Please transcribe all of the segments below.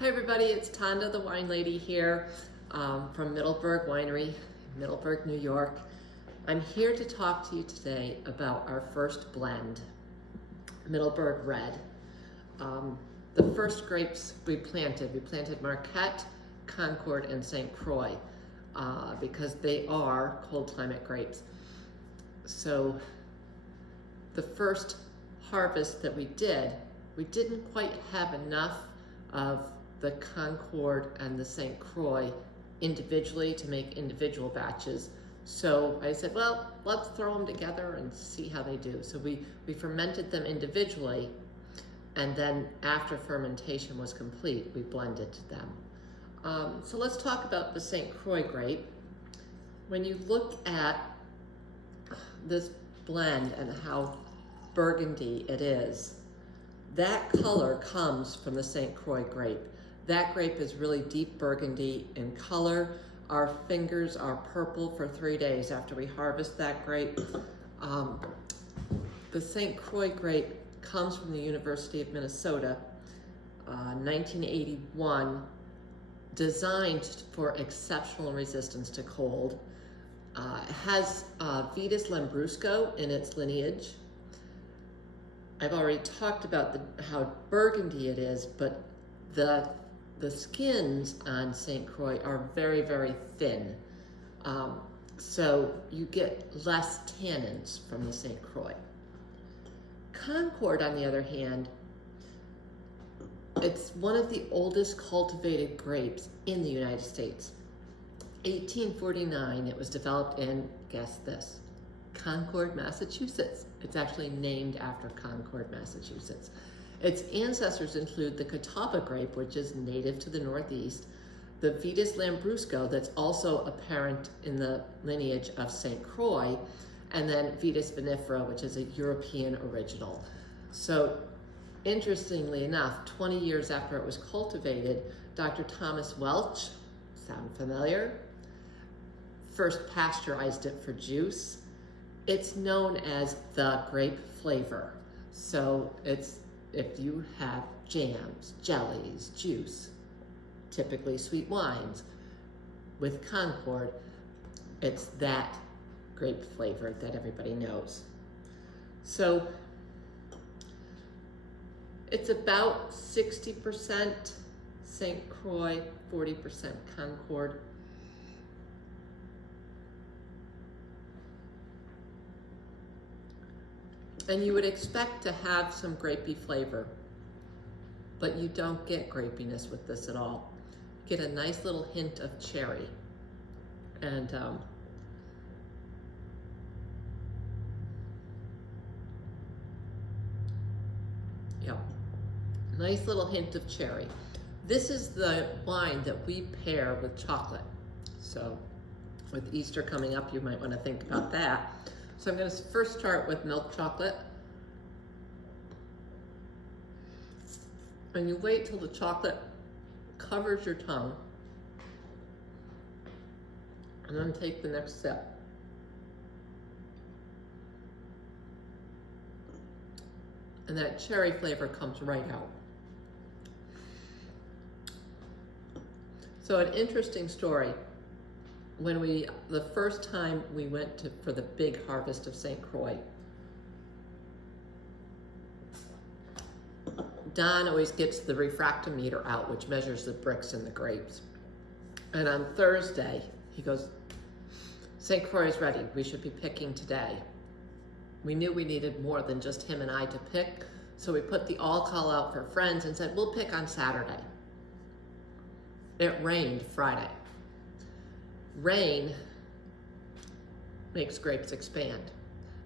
Hi everybody, it's Tonda, the wine lady here from Middleburgh Winery, Middleburgh, New York. I'm here to talk to you today about our first blend, Middleburgh Red. The first grapes we planted Marquette, Concord, and St. Croix because they are cold climate grapes. So the first harvest that we didn't quite have enough of the Concord and the St. Croix individually to make individual batches. So I said, well, let's throw them together and see how they do. So we fermented them individually, and then after fermentation was complete, we blended them. So let's talk about the St. Croix grape. When you look at this blend and how burgundy it is, that color comes from the St. Croix grape. That grape is really deep burgundy in color. Our fingers are purple for 3 days after we harvest that grape. The St. Croix grape comes from the University of Minnesota, 1981, designed for exceptional resistance to cold. It has Vitis Lambrusco in its lineage. I've already talked about how burgundy it is, but the skins on St. Croix are very, very thin. So you get less tannins from the St. Croix. Concord, on the other hand, it's one of the oldest cultivated grapes in the United States. 1849, it was developed in, guess this, Concord, Massachusetts. It's actually named after Concord, Massachusetts. Its ancestors include the Catawba grape, which is native to the Northeast, the Vitis Lambrusco, that's also apparent in the lineage of St. Croix, and then Vitis vinifera, which is a European original. So, interestingly enough, 20 years after it was cultivated, Dr. Thomas Welch, sound familiar? First pasteurized it for juice. It's known as the grape flavor. So if you have jams, jellies, juice, typically sweet wines, with Concord, it's that grape flavor that everybody knows. So it's about 60% St. Croix, 40% Concord. And you would expect to have some grapey flavor, but you don't get grapiness with this at all. You get a nice little hint of cherry. And yeah, nice little hint of cherry. This is the wine that we pair with chocolate. So with Easter coming up, you might want to think about that. So I'm going to first start with milk chocolate. And you wait till the chocolate covers your tongue. And then take the next sip. And that cherry flavor comes right out. So an interesting story. When the first time we went for the big harvest of St. Croix, Don always gets the refractometer out, which measures the bricks in the grapes. And on Thursday, he goes, St. Croix is ready. We should be picking today. We knew we needed more than just him and I to pick, so we put the all call out for friends and said, we'll pick on Saturday. It rained Friday. Rain makes grapes expand.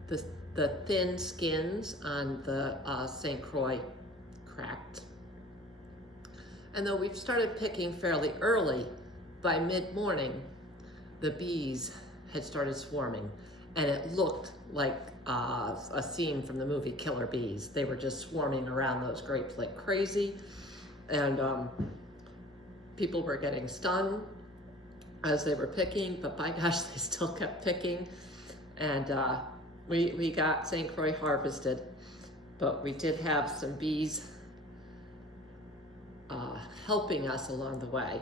The thin skins on the St. Croix cracked. And though we've started picking fairly early, by mid-morning, the bees had started swarming, and it looked like a scene from the movie Killer Bees. They were just swarming around those grapes like crazy, and people were getting stung as they were picking, but by gosh, they still kept picking. And we got St. Croix harvested, but we did have some bees helping us along the way.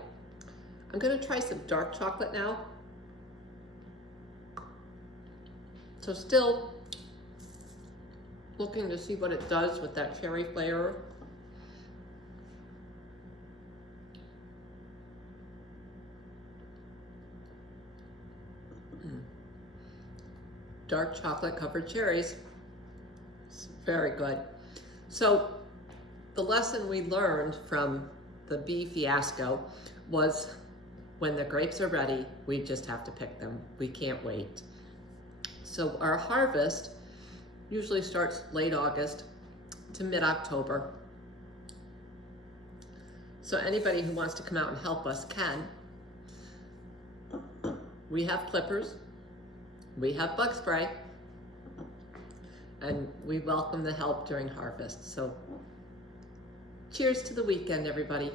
I'm going to try some dark chocolate now. So still looking to see what it does with that cherry flavor. Dark chocolate covered cherries. It's very good. So the lesson we learned from the bee fiasco was when the grapes are ready, we just have to pick them. We can't wait. So our harvest usually starts late August to mid-October. So anybody who wants to come out and help us can. We have clippers. We have bug spray, and we welcome the help during harvest. So cheers to the weekend, everybody.